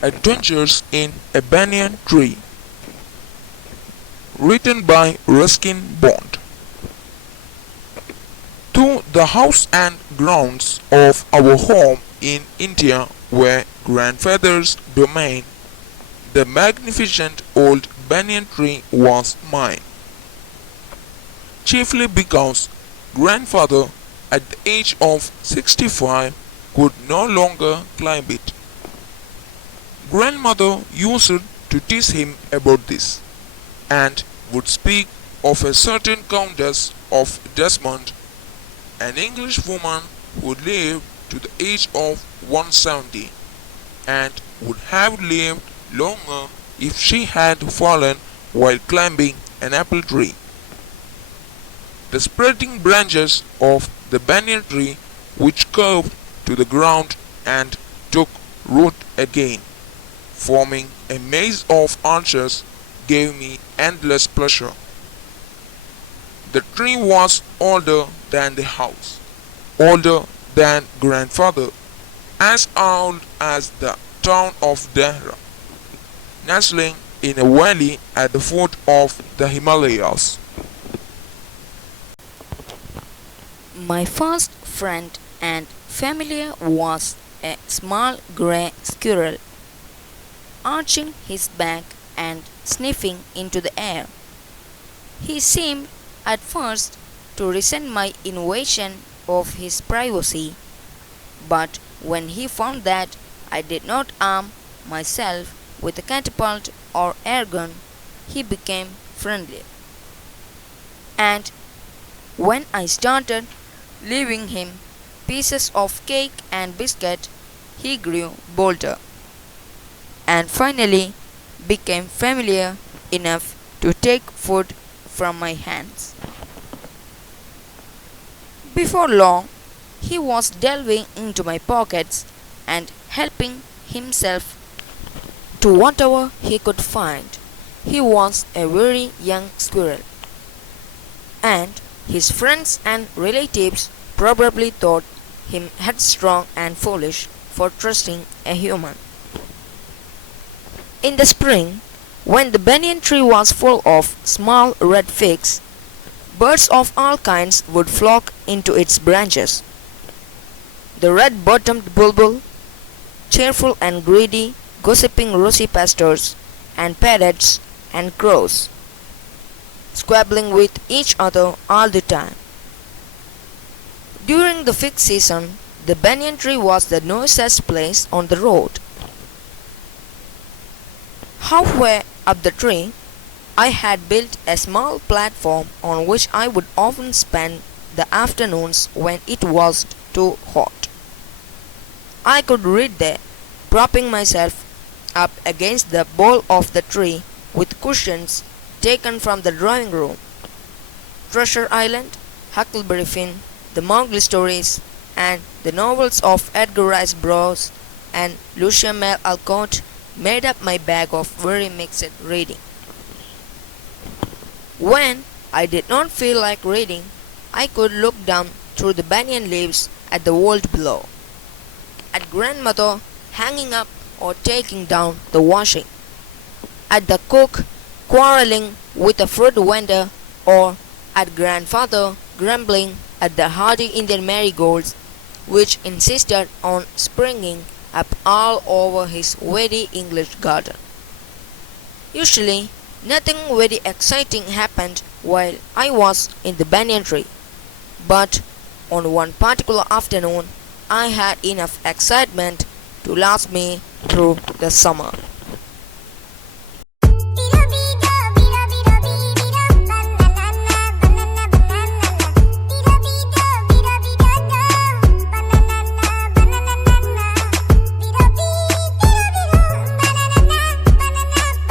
Adventures in a Banyan Tree, written by Ruskin Bond. To the house and grounds of our home in India were grandfather's domain. The magnificent old banyan tree was mine, chiefly because grandfather at the age of 65 could no longer climb it. Grandmother used to tease him about this, and would speak of a certain Countess of Desmond, an English woman who lived to the age of 170, and would have lived longer if she had fallen while climbing an apple tree. The spreading branches of the banyan tree, which curved to the ground and took root again, forming a maze of arches, gave me endless pleasure. The tree was older than the house, older than grandfather, as old as the town of Dehra, nestling in a valley at the foot of the Himalayas. My first friend and familiar was a small grey squirrel, arching his back and sniffing into the air. He seemed at first to resent my invasion of his privacy, but when he found that I did not arm myself with a catapult or air gun, he became friendly. And when I started leaving him pieces of cake and biscuit, he grew bolder and finally became familiar enough to take food from my hands. Before long, he was delving into my pockets and helping himself to whatever he could find. He was a very young squirrel, and his friends and relatives probably thought him headstrong and foolish for trusting a human. In the spring, when the banyan tree was full of small red figs, birds of all kinds would flock into its branches. The red-bottomed bulbul, cheerful and greedy, gossiping rosy pastors, and parrots and crows, squabbling with each other all the time. During the fig season, the banyan tree was the noisiest place on the road. Halfway up the tree, I had built a small platform on which I would often spend the afternoons when it was too hot. I could read there, propping myself up against the bole of the tree with cushions taken from the drawing room. Treasure Island, Huckleberry Finn, the Mowgli stories, and the novels of Edgar Rice Burroughs and Lucien Mel Alcott made up my bag of very mixed reading. When I did not feel like reading, I could look down through the banyan leaves at the world below, at grandmother hanging up or taking down the washing, at the cook quarreling with a fruit vendor, or at grandfather grumbling at the hardy Indian marigolds which insisted on springing up all over his very English garden. Usually, nothing very exciting happened while I was in the banyan tree, but on one particular afternoon, I had enough excitement to last me through the summer.